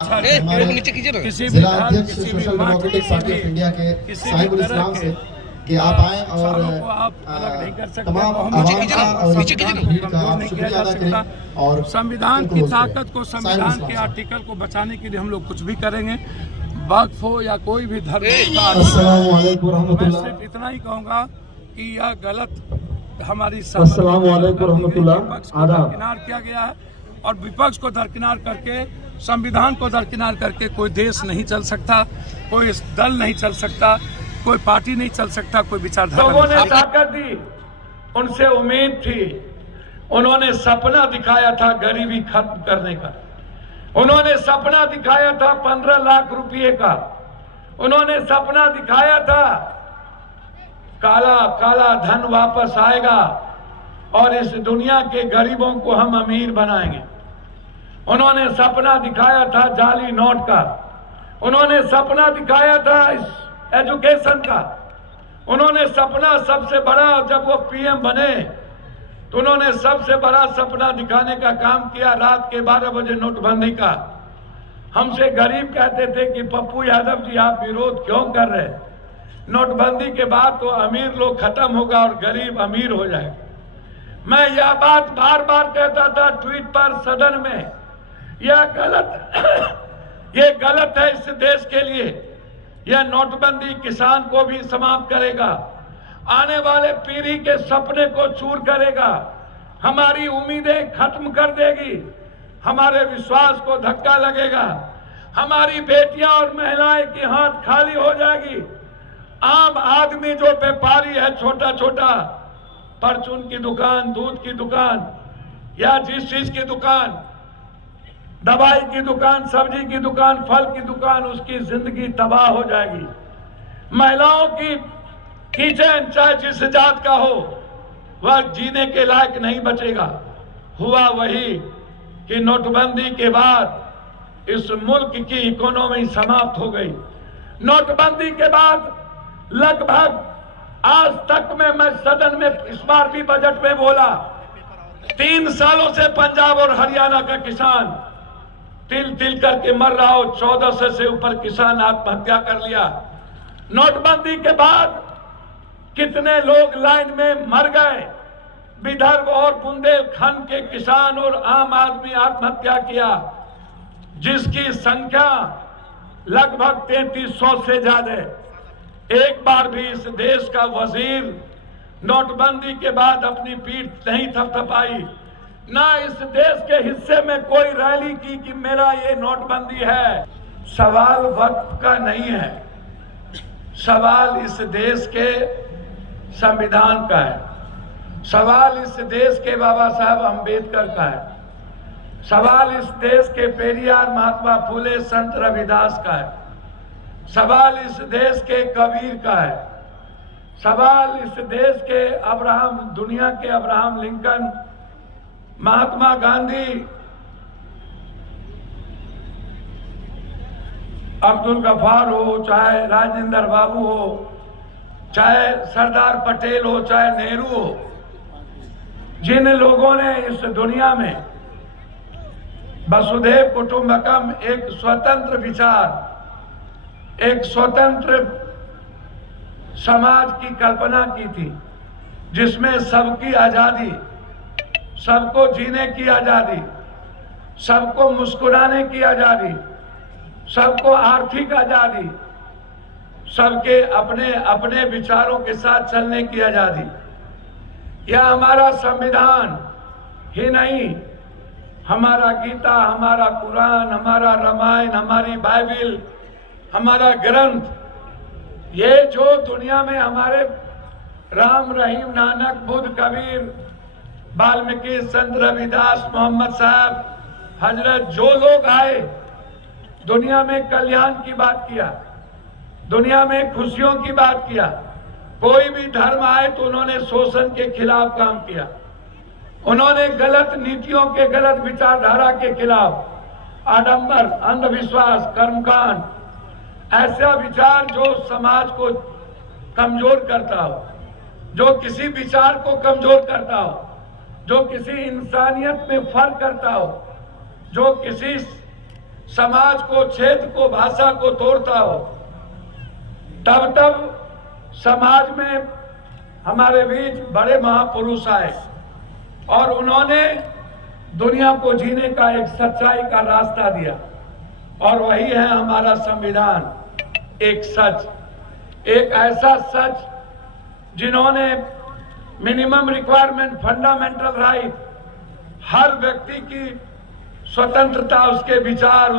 किसी जिला अध्यक्ष social democratic party of India के साहिबुल इस्लाम से कि आप आए और तमाम आवाम का और भीड़ का आप शुक्रिया अदा करें और संविधान की ताकत को, संविधान के आर्टिकल को बचाने के लिए हम लोग कुछ भी करेंगे। वक्फ हो या कोई भी धर्म, अस्सलाम वालेकुम रहमतुल्लाह। मैं सिर्फ इतना ही कहूँगा कि यह गलत हमारी अस्सलाम वालेकुम रहमतुल्लाह दरकिनार किया गया है और विपक्ष को दरकिनार करके, संविधान को दरकिनार करके कोई देश नहीं चल सकता, कोई दल नहीं चल सकता, कोई पार्टी नहीं चल सकता, कोई विचारधारा। लोगों ने ताकत दी, उनसे उम्मीद थी, उन्होंने सपना दिखाया था गरीबी खत्म करने का, उन्होंने सपना दिखाया था 15 लाख रुपए का, उन्होंने सपना दिखाया था काला काला धन वापस आएगा और इस दुनिया के गरीबों को हम अमीर बनाएंगे। उन्होंने सपना दिखाया था जाली नोट का, उन्होंने सपना दिखाया था इस एजुकेशन का, उन्होंने सपना सबसे बड़ा, जब वो पीएम बने तो उन्होंने सबसे बड़ा सपना दिखाने का काम किया रात के 12 बजे नोटबंदी का। हमसे गरीब कहते थे कि पप्पू यादव जी आप विरोध क्यों कर रहे हैं, नोटबंदी के बाद तो अमीर लोग खत्म होगा और गरीब अमीर हो जाएगा। मैं यह बात बार बार कहता था ट्वीट पर, सदन में, यह गलत है इस देश के लिए। यह नोटबंदी किसान को भी समाप्त करेगा, आने वाले पीढ़ी के सपने को चूर करेगा, हमारी उम्मीदें खत्म कर देगी, हमारे विश्वास को धक्का लगेगा, हमारी बेटियां और महिलाएं की हाथ खाली हो जाएगी। आम आदमी जो व्यापारी है, छोटा छोटा परचून की दुकान, दूध की दुकान या जिस चीज की दुकान, दवाई की दुकान, सब्जी की दुकान, फल की दुकान, उसकी जिंदगी तबाह हो जाएगी। महिलाओं की किचन चाहे जिस जात का हो, वह जीने के लायक नहीं बचेगा। हुआ वही कि नोटबंदी के बाद इस मुल्क की इकोनॉमी समाप्त हो गई। नोटबंदी के बाद लगभग आज तक में, मैं सदन में इस बार भी बजट में बोला, 3 सालों से पंजाब और हरियाणा का किसान तिल तिल करके मर रहा हो। 1400 से ऊपर किसान आत्महत्या कर लिया। नोटबंदी के बाद कितने लोग लाइन में मर गए। विदर्भ और बुंदेलखंड के किसान और आम आदमी आत्महत्या किया, जिसकी संख्या लगभग 3300 से ज्यादा। एक बार भी इस देश का वजीर नोटबंदी के बाद अपनी पीठ नहीं थपथपाई, ना इस देश के हिस्से में कोई रैली की कि मेरा ये नोटबंदी है। सवाल वक्त का नहीं है, सवाल इस देश के संविधान का है, सवाल इस देश के बाबा साहब अम्बेडकर का है, सवाल इस देश के पेरियार महात्मा फुले संत रविदास का है, सवाल इस देश के कबीर का है, सवाल इस देश के अब्राहम, दुनिया के अब्राहम लिंकन, महात्मा गांधी, अब्दुल गफ्फार हो, चाहे राजेंद्र बाबू हो, चाहे सरदार पटेल हो, चाहे नेहरू हो, जिन लोगों ने इस दुनिया में वसुधैव कुटुंबकम, एक स्वतंत्र विचार, एक स्वतंत्र समाज की कल्पना की थी, जिसमें सबकी आजादी, सबको जीने की आजादी, सबको मुस्कुराने की आजादी, सबको आर्थिक आजादी, सबके अपने अपने विचारों के साथ चलने की आजादी। यह हमारा संविधान ही नहीं, हमारा गीता, हमारा कुरान, हमारा रामायण, हमारी बाइबिल, हमारा ग्रंथ, ये जो दुनिया में हमारे राम, रहीम, नानक, बुद्ध, कबीर, वाल्मीकि, संत रविदास, मोहम्मद साहब, हजरत, जो लोग आए, दुनिया में कल्याण की बात किया, दुनिया में खुशियों की बात किया। कोई भी धर्म आए तो उन्होंने शोषण के खिलाफ काम किया, उन्होंने गलत नीतियों के, गलत विचारधारा के खिलाफ, आडंबर, अंधविश्वास, कर्मकांड, ऐसा विचार जो समाज को कमजोर करता हो, जो किसी विचार को कमजोर करता हो, जो किसी इंसानियत में फर्क करता हो, जो किसी समाज को, क्षेत्र को, भाषा को तोड़ता हो, तब तब समाज में हमारे बीच बड़े महापुरुष आए और उन्होंने दुनिया को जीने का एक सच्चाई का रास्ता दिया, और वही है हमारा संविधान। एक सच, एक ऐसा सच जिन्होंने मिनिमम रिक्वायरमेंट, फंडामेंटल राइट, हर व्यक्ति की स्वतंत्रता, उसके विचार,